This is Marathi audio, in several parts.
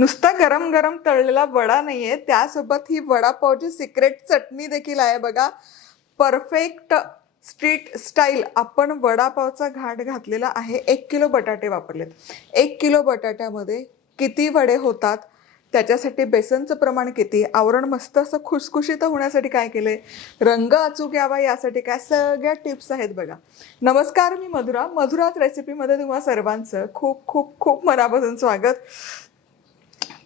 नुसता गरम गरम तळलेला वडा नाहीये, त्यासोबत ही वडापावची सिक्रेट चटणी देखील आहे बघा. परफेक्ट स्ट्रीट स्टाईल आपण वडापावचा घाट घातलेला आहे. 1 किलो बटाटे वापरलेत. 1 किलो बटाट्यामध्ये किती वडे होतात, त्याच्यासाठी बेसनचं प्रमाण किती, आवरण मस्त असं खुसखुशीत होण्यासाठी काय केलंय, रंग अचूक यावा यासाठी काय सगळ्या टिप्स आहेत बघा. नमस्कार, मी मधुराच रेसिपीमध्ये तुम्हा सर्वांचं खूप खूप खूप मनापासून स्वागत.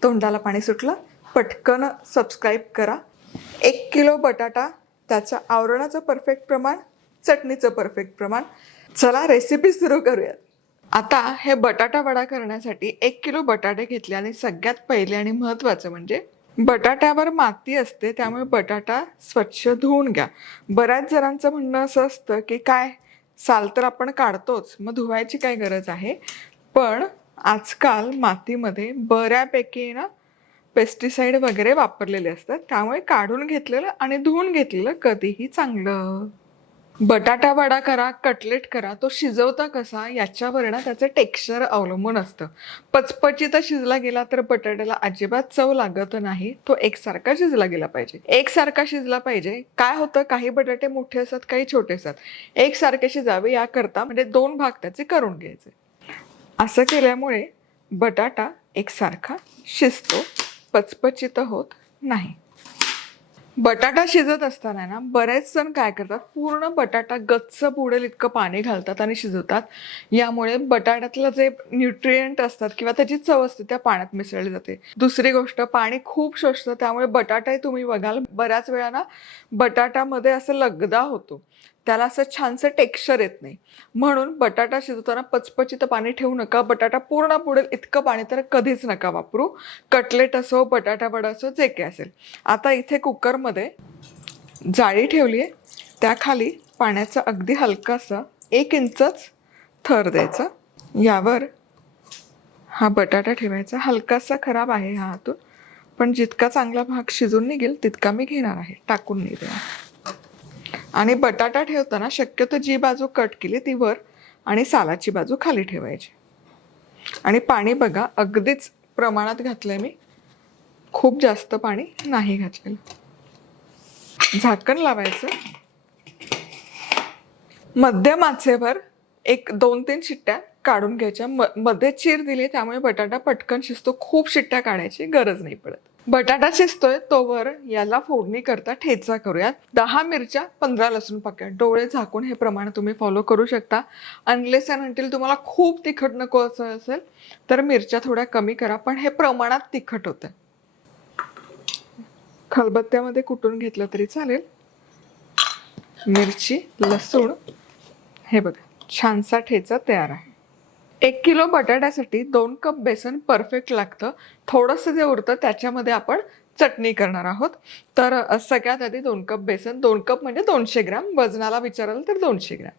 तोंडाला पाणी सुटलं, पटकन सबस्क्राईब करा. 1 किलो बटाटा, त्याचं आवरणाचं परफेक्ट प्रमाण, चटणीचं परफेक्ट प्रमाण. चला रेसिपी सुरू करूयात. आता हे बटाटा वडा करण्यासाठी 1 किलो बटाटे घेतले आणि सगळ्यात पहिले आणि महत्त्वाचं म्हणजे बटाट्यावर माती असते, त्यामुळे बटाटा स्वच्छ धुवून घ्या. बऱ्याच जणांचं म्हणणं असं असतं की काय साल तर आपण काढतोच, मग धुवायची काय गरज आहे. पण आजकाल मातीमध्ये बऱ्यापैकी ना पेस्टिसाइड वगैरे वापरलेले असतात, त्यामुळे काढून घेतलेलं आणि धुवून घेतलेलं कधीही चांगलं. बटाटा वडा करा, कटलेट करा, तो शिजवता कसा याच्यावर ना त्याचं टेक्स्चर अवलंबून असतं. पचपचीत शिजला गेला तर बटाट्याला अजिबात चव लागत नाही. तो एकसारखा शिजला गेला पाहिजे. एकसारखा शिजला पाहिजे. काय होतं, काही बटाटे मोठे असतात, काही छोटे असतात. एकसारखे शिजावे याकरता म्हणजे 2 भाग त्याचे करून घ्यायचे. असं केल्यामुळे बटाटा एकसारखा शिजतो, पचपचित होत नाही. बटाटा शिजत असताना ना बरेच जण काय करतात, पूर्ण बटाटा गच्च बुडेल इतकं पाणी घालतात आणि शिजवतात. यामुळे बटाट्यातलं जे न्यूट्रिएंट असतात किंवा त्याची चव असते त्या पाण्यात मिसळली जाते. दुसरी गोष्ट, पाणी खूप शोषतं, त्यामुळे बटाटाही तुम्ही बघाल बऱ्याच वेळा ना बटाट्यामध्ये असं लगदा होतो, त्याला असं छानसं टेक्स्चर येत नाही. म्हणून बटाटा शिजवताना पचपचित पाणी ठेवू नका. बटाटा पूर्ण बुडेल इतकं पाणी तर कधीच नका वापरू. कटलेट असो, बटाटा वडा असो, जे काय असेल. आता इथे कुकरमध्ये जाळी ठेवली आहे, त्याखाली पाण्याचं अगदी हलकासा 1 इंचच थर द्यायचा. यावर हा बटाटा ठेवायचा. हलकासा खराब आहे हा आतून, पण जितका चांगला भाग शिजून निघेल तितका मी घेणार आहे, टाकून नाही देणार. आणि बटाटा ठेवताना शक्यतो जी बाजू कट केली ती वर आणि सालाची बाजू खाली ठेवायची. आणि पाणी बघा अगदीच प्रमाणात घातलंय मी, खूप जास्त पाणी नाही घातलेलं. झाकण लावायचं. मध्यम आचेवर 1-2-3 शिट्ट्या काढून घ्यायच्या. मध्ये चीर दिली त्यामुळे बटाटा पटकन शिजतो. खूप शिट्ट्या काढायची गरज नाही पडत. बटाटा शिजतोय तोवर याला फोडणी करता ठेचा करूयात. 10 मिरच्या, 15 लसूण पाकळ्या. डोळे झाकून हे प्रमाण तुम्ही फॉलो करू शकता. अनलेस अँड अंटिल तुम्हाला खूप तिखट नको असं असेल तर मिरच्या थोड्या कमी करा, पण हे प्रमाणात तिखट होतं. खलबत्त्यामध्ये कुटून घेतलं तरी चालेल. मिरची, लसूण, हे बघा छानसा ठेचा तयार आहे. 1 किलो बटाट्यासाठी 2 कप बेसन परफेक्ट लागतं. थोडंसं जे उरतं त्याच्यामध्ये आपण चटणी करणार आहोत. तर सगळ्यात आधी 2 कप बेसन, 2 कप म्हणजे 200 ग्रॅम, वजनाला विचाराल तर 200 ग्रॅम.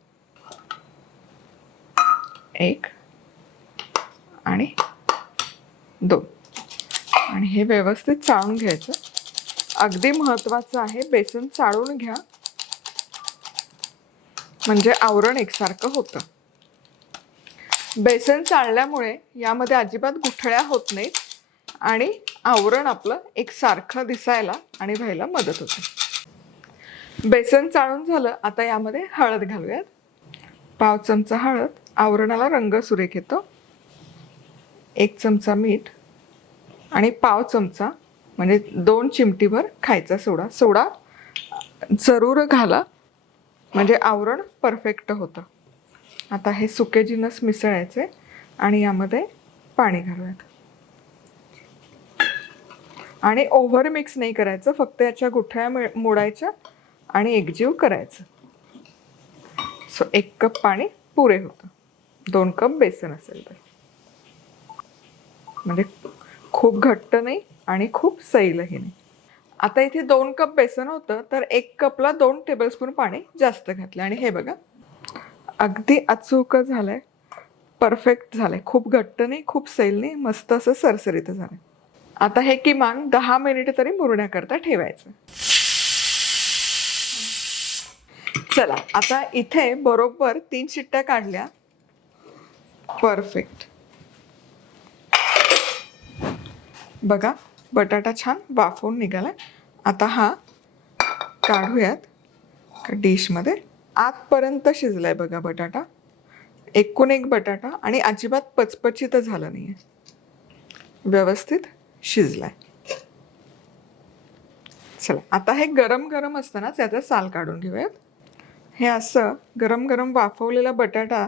1 आणि 2 आणि हे व्यवस्थित चाळून घ्यायचं. अगदी महत्त्वाचं आहे, बेसन चाळून घ्या म्हणजे आवरण एकसारखं होतं. बेसन चाळल्यामुळे यामध्ये अजिबात गुठळ्या होत नाहीत आणि आवरण आपलं एकसारखं दिसायला आणि व्हायला मदत होते. बेसन चाळून झालं, आता यामध्ये हळद घालूयात. 1/2 चमचा हळद आवरणाला रंग सुरेख येतो. 1 चमचा मीठ आणि 1/2 चमचा म्हणजे 2 चिमटीभर खायचा सोडा. सोडा जरूर घाला म्हणजे आवरण परफेक्ट होतं. आता हे सुके जिन्नस मिसळायचे आणि यामध्ये पाणी घालूयात. आणि ओव्हर मिक्स नाही करायचं, फक्त याच्या गुठळ्या मोडायच्या आणि एकजीव करायचं. 1 कप पाणी पुरे होतं, 2 कप बेसन असेल तर. म्हणजे खूप घट्ट नाही आणि खूप सैलही नाही. आता इथे 2 कप बेसन होतं तर 1 कपला 2 टेबलस्पून पाणी जास्त घातलं. आणि हे बघा अगदी अचूक झालंय, परफेक्ट झालंय. खूप घट्ट नाही, खूप सैल नाही, मस्त असं सरसरीत झालंय. आता हे किमान 10 मिनिट तरी मुरण्याकरता ठेवायचं. चला आता इथे बरोबर 3 शिट्ट्या काढल्या. परफेक्ट. बघा बटाटा छान वाफवून निघाला. आता हा काढूयात डिशमध्ये. आतपर्यंत शिजलाय बघा बटाटा, एकूण एक बटाटा, आणि अजिबात पचपचित झालं नाहीये, व्यवस्थित शिजलाय. चला आता हे गरम गरम असताना त्याचं साल काढून घेऊयात. हे असं गरम गरम वाफवलेला बटाटा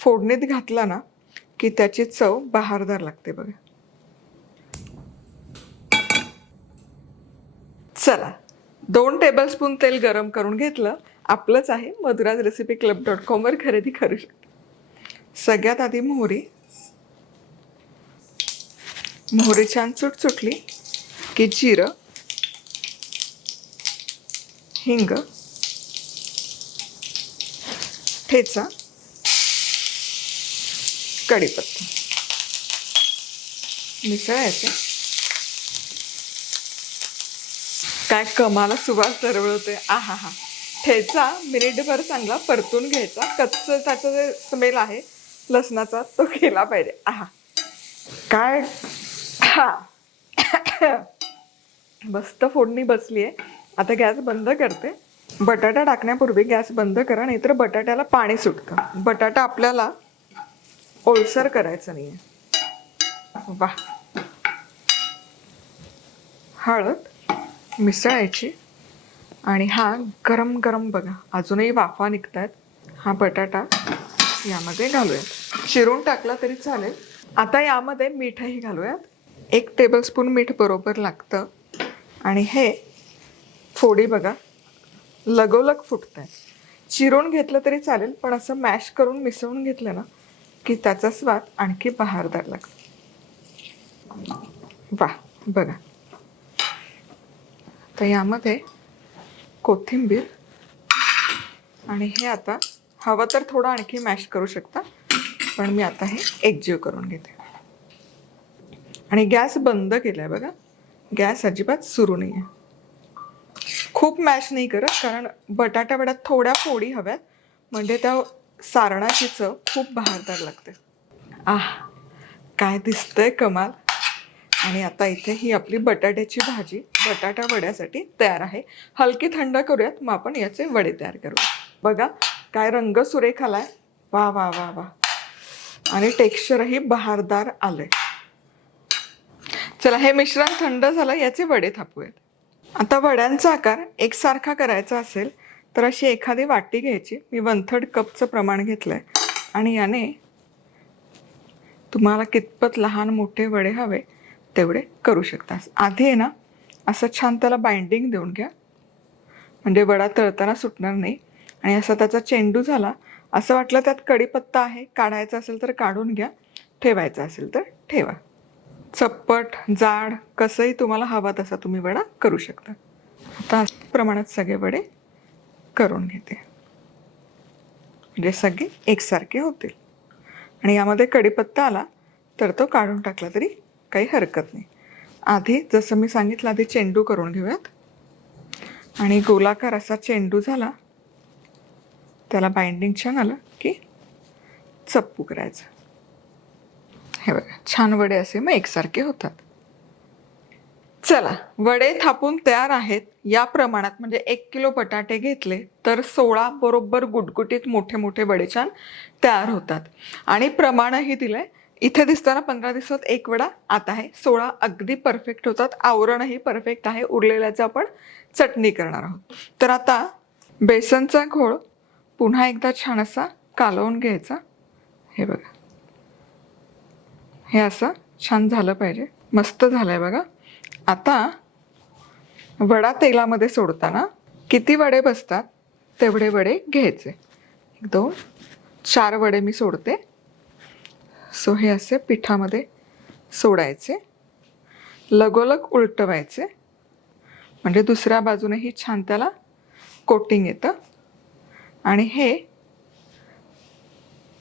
फोडणीत घातला ना की त्याची चव बहारदार लागते बघा. चला 2 टेबलस्पून तेल गरम करून घेतलं. आपलंच आहे, madhurazrecipeclub.com वर खरेदी करू शकता. सगळ्यात आधी मोहरी छान सुटली की जिरं, हिंग, ठेचा, कढीपत्ता मिसळायचे. काय कमाला सुवास दरवळतोय. आहा हा. ठेचा मिनिटभर चांगला परतून घ्यायचा. कच्चं त्याचा जे स्मेल आहे लसणाचा तो गेला पाहिजे. आहा काय मस्त फोडणी बसली आहे. आता गॅस बंद करते. बटाटा टाकण्यापूर्वी गॅस बंद करा, नाहीतर बटाट्याला पाणी सुटतं. बटाटा आपल्याला ओलसर करायचं नाहीये. वा. हळद मिसळायची आणि हा गरम गरम बघा अजूनही वाफा निघतायत. हा बटाटा यामध्ये घालूयात. चिरून टाकला तरी चालेल. आता यामध्ये मीठही घालूयात. 1 टेबलस्पून मीठ बरोबर लागतं. आणि हे फोडी बघा लगोलग फुटत आहे. चिरून घेतलं तरी चालेल, पण असं मॅश करून मिसळून घेतलं ना की त्याचा स्वाद आणखी बहारदार लागतो. वा बघा. तर यामध्ये कोथिंबीर, आणि हे आता हवं तर थोडं आणखी मॅश करू शकता, पण मी आता हे एकजीव करून घेते. आणि गॅस बंद केलाय बघा. गॅस अजिबात सुरू नाही आहे. खूप मॅश नाही करत, कारण बटाटा वड्यात थोड्या फोडी हव्यात, म्हणजे त्या सारणाची चव खूप बहारदार लागते. काय दिसतंय कमाल. आणि आता इथे ही आपली बटाट्याची भाजी बटाटा वड्यासाठी तयार आहे. हलकी थंड करूयात, मग आपण याचे वडे तयार करूया. बघा काय रंग सुरेख आलाय. वा वा वा वा. आणि टेक्स्चरही बहारदार आलंय. चला हे मिश्रण थंड झालं, याचे वडे थापूयात. आता वड्यांचा आकार एकसारखा करायचा असेल तर अशी एखादी वाटी घ्यायची. मी 1/3 कपचं प्रमाण घेतलंय. आणि याने तुम्हाला कितपत लहान मोठे वडे हवे तेवढे करू शकता. आधी आहे ना असं छान त्याला बाइंडिंग देऊन घ्या, म्हणजे वडा तळताना सुटणार नाही. आणि असा त्याचा चेंडू झाला, असं वाटलं त्यात कढीपत्ता आहे, काढायचा असेल तर काढून घ्या, ठेवायचा असेल तर ठेवा. चप्पट जाड कसंही तुम्हाला हवा तसा तुम्ही वडा करू शकता. आता प्रमाणात सगळे वडे करून घेते, म्हणजे सगळे एकसारखे होतील. आणि यामध्ये कढीपत्ता आला तर तो काढून टाकला तरी काही हरकत नाही. आधी जसं मी सांगितलं आधी चेंडू करून घेऊयात. आणि गोलाकार असा चेंडू झाला, त्याला बाइंडिंग छान आलं की चप्पू करायचं. हे बघा छान वडे असे मग एकसारखे होतात. चला वडे थापून तयार आहेत. या प्रमाणात म्हणजे 1 किलो बटाटे घेतले तर 16 बरोबर गुटगुटीत मोठे मोठे वडे छान तयार होतात. आणि प्रमाणही दिलंय. इथे दिसताना 15 दिवसात 1 वडा, आता आहे 16. अगदी परफेक्ट होतात. आवरणही परफेक्ट आहे. उरलेल्याचं आपण चटणी करणार आहोत. तर आता बेसनचा घोळ पुन्हा एकदा छान असा कालवून घ्यायचा. हे बघा हे असं छान झालं पाहिजे. मस्त झालंय बघा. आता वडा तेलामध्ये सोडताना किती वडे बसतात तेवढे वडे घ्यायचे. 1 2 4 वडे मी सोडते. सो हे असे पिठामध्ये सोडायचे, लगोलग उलटवायचे, म्हणजे दुसऱ्या बाजूनेही छान त्याला कोटिंग येतं. आणि हे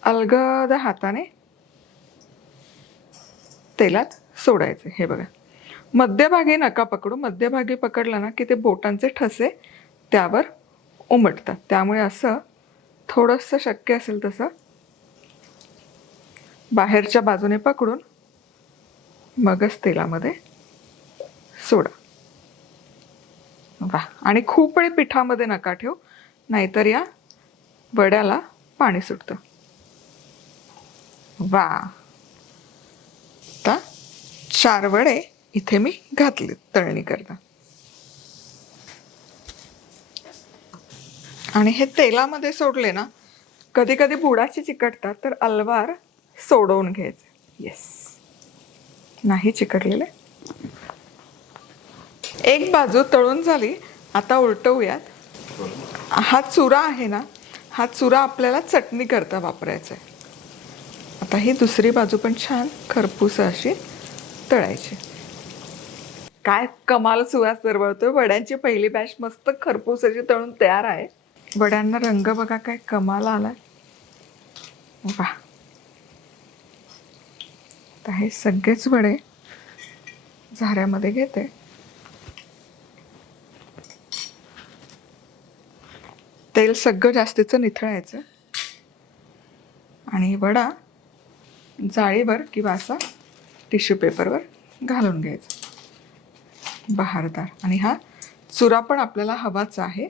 अलगद हाताने तेलात सोडायचे. हे बघा मध्यभागी नका पकडू. मध्यभागी पकडला ना की ते बोटांचे ठसे त्यावर उमटतात. त्यामुळे असं थोडंसं शक्य असेल तसं बाहेरच्या बाजूने पकडून मगच तेलामध्ये सोडा. वा, आणि खूप वेळ पिठामध्ये नका ठेवू, नाहीतर या वड्याला पाणी सुटतं. वा, आता 4 वडे इथे मी घातले तळणी करता. आणि हे तेलामध्ये सोडले ना, कधी कधी बुडाचे चिकटतात, तर अलवार सोडवून घ्यायचे. येस, नाही चिकटलेले. एक बाजू तळून झाली, आता उलटवूयात. हा चुरा आहे ना, हा चुरा आपल्याला चटणी करता वापरायचा आहे. आता ही दुसरी बाजू पण छान खरपूस अशी तळायची. काय कमाल सुवास दरवळतोय. वड्यांची पहिली बॅच मस्त खरपूस अशी तळून तयार आहे. वड्यांना रंग बघा काय कमाल आलाय. वा, आता हे सगळेच वडे झाऱ्यामध्ये घेते. तेल सगळं जास्तीचं निथळायचं आणि वडा जाळीवर किंवा असा टिश्यू पेपरवर घालून घ्यायचा बहारदार. आणि हा चुरा पण आपल्याला हवाच आहे.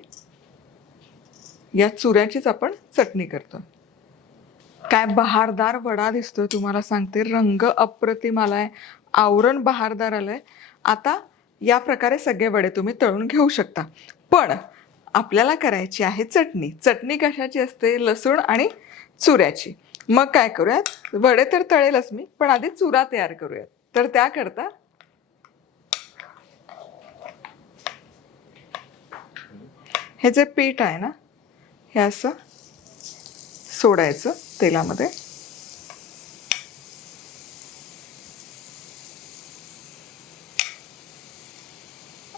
या चुऱ्याचीच आपण चटणी करतो. काय बहारदार वडा दिसतोय, तुम्हाला सांगते. रंग अप्रतिम आलाय, आवरण बहारदार आलंय. आता या प्रकारे सगळे वडे तुम्ही तळून घेऊ शकता. पण आपल्याला करायची आहे चटणी. चटणी कशाची असते? लसूण आणि चुऱ्याची. मग काय करूयात, वडे तर तळेलच मी, पण आधी चुरा तयार करूयात. तर त्याकरता हे जे पीठ आहे ना, हे असं सोडायचं तेलामध्ये.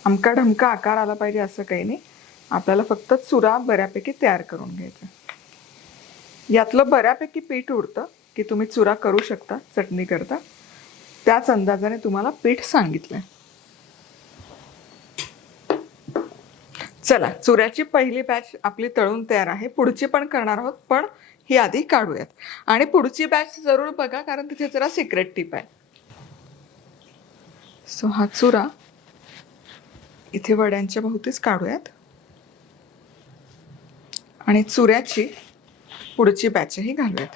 आमका ढमका आकार आला पाहिजे असं काही नाही. आपल्याला फक्त चुरा बऱ्यापैकी तयार करून घ्यायचा. यातलं बऱ्यापैकी पीठ उरतं की तुम्ही चुरा करू शकता चटणी करता. त्याच अंदाजाने तुम्हाला पीठ सांगितलंय. चला, चुऱ्याची पहिली बॅच आपली तळून तयार आहे. पुढची पण करणार आहोत, पण ही आधी काढूयात. आणि पुढची बॅच जरूर बघा, कारण तिथे जरा सिक्रेट टिप आहे. सो हा चुरा इथे वड्यांच्या भोवतीच काढूयात आणि चुऱ्याची पुढची बॅचही घालूयात.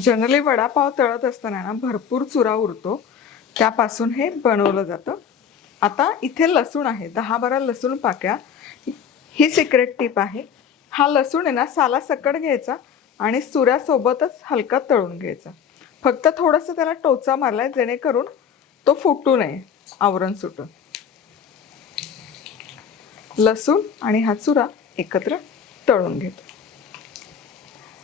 जनरली वडापाव तळत असताना ना भरपूर चुरा उरतो, त्यापासून हे बनवलं जातं. आता इथे लसूण आहे, 10-12 लसूण पाक्या. ही सिक्रेट टिप आहे. हा लसूण आहे ना, साला सकट घ्यायचा आणि चुऱ्यासोबतच हलका तळून घ्यायचा. फक्त थोडंसं त्याला टोचा मारलाय, जेणेकरून तो फुटू नये, आवरण सुटून. लसूण आणि हा चुरा एकत्र तळून घेतो.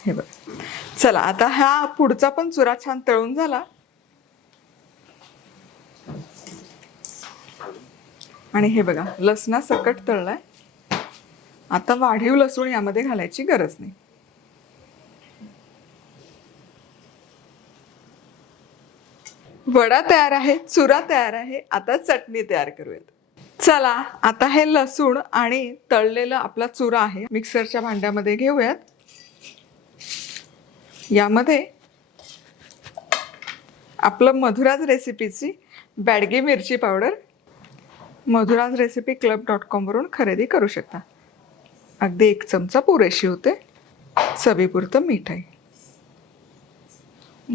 हे बघा. चला, आता हा पुढचा पण चुरा छान तळून झाला. आणि हे बघा, लसणा सकट तळलाय. आता वाढीव लसूण यामध्ये घालायची गरज नाही. वडा तयार आहे, चुरा तयार आहे. आता चटणी तयार करूयात. चला, आता हे लसूण आणि तळलेला आपला चुरा आहे, मिक्सरच्या भांड्यामध्ये घेऊयात. यामध्ये आपलं मधुराज रेसिपीची बॅडगी मिरची पावडर madhurazrecipeclub.com वरून खरेदी करू शकता. अगदी 1 चमचा पुरेशी होते. चवीपुरतं मीठ आहे.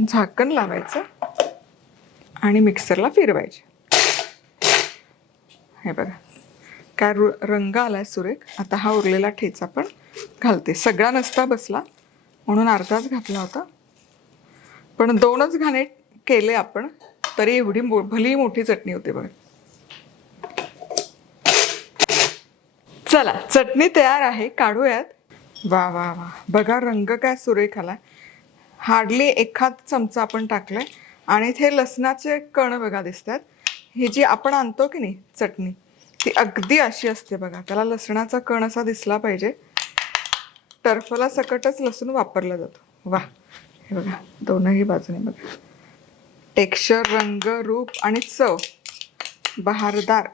झाकण लावायचं आणि मिक्सरला फिरवायचे. हे बघा, काय रंग आलाय सुरेख. आता हा उरलेला ठेचा पण घालते. सगळा नसता बसला म्हणून अर्धाच घातला होता, पण 2च घाणे केले आपण, तरी एवढी भली मोठी चटणी होते बघा. चला, चटणी तयार आहे, काढूयात. वा वा वा, बघा रंग काय सुरेख आलाय. हार्डली 1 चमचा आपण टाकलाय. आणि इथे लसणाचे कण बघा दिसतात. ही जी आपण आणतो की नाही चटणी, ती अगदी अशी असते बघा. त्याला लसणाचा कण असा दिसला पाहिजे. टरफला सकटच लसूण वापरला जातो. वा, हे बघा, दोनही बाजूने बघा. टेक्स्चर, रंग, रूप आणि चव बहारदार.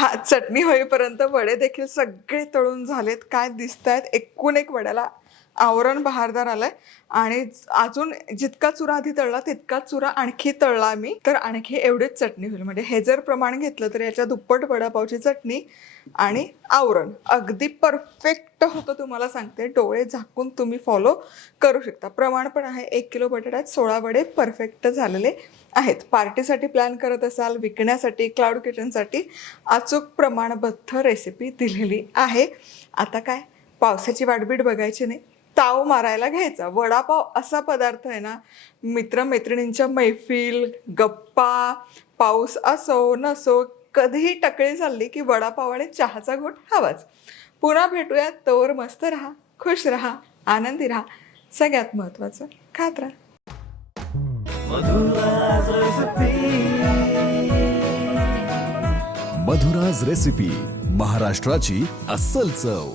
हा, चटणी होईपर्यंत वडे देखील सगळे तळून झालेत. काय दिसतायत, एकूण एक वड्याला आवरण बहारदार आलंय. आणि अजून जितका चुरा आधी तळला तितकाच चुरा आणखी तळला मी, तर आणखी एवढीच चटणी होईल. म्हणजे हे जर प्रमाण घेतलं तर याच्या दुप्पट वडापावची चटणी आणि आवरण अगदी परफेक्ट होतं. तुम्हाला सांगते, डोळे झाकून तुम्ही फॉलो करू शकता. प्रमाण पण आहे, 1 किलो बटाट्यात 16 वडे परफेक्ट झालेले आहेत. पार्टीसाठी प्लॅन करत असाल, विकण्यासाठी, क्लाउड किचनसाठी अचूक प्रमाणबद्ध रेसिपी दिलेली आहे. आता काय, पावसाची वाटबीट बघायची नाही, ताव मारायला घ्यायचा. वडापाव असा पदार्थ आहे ना, मित्रमैत्रिणींच्या मैफिल, गप्पा, पाऊस असो नसो, कधीही टकळी चालली की वडापाव आणि चहाचा घोट हवाच. पुन्हा भेटूया, तोवर मस्त राहा, खुश राहा, आनंदी राहा, सगळ्यात महत्त्वाचं खात राहा. मधुराज रेसिपी, महाराष्ट्राची अस्सल चव.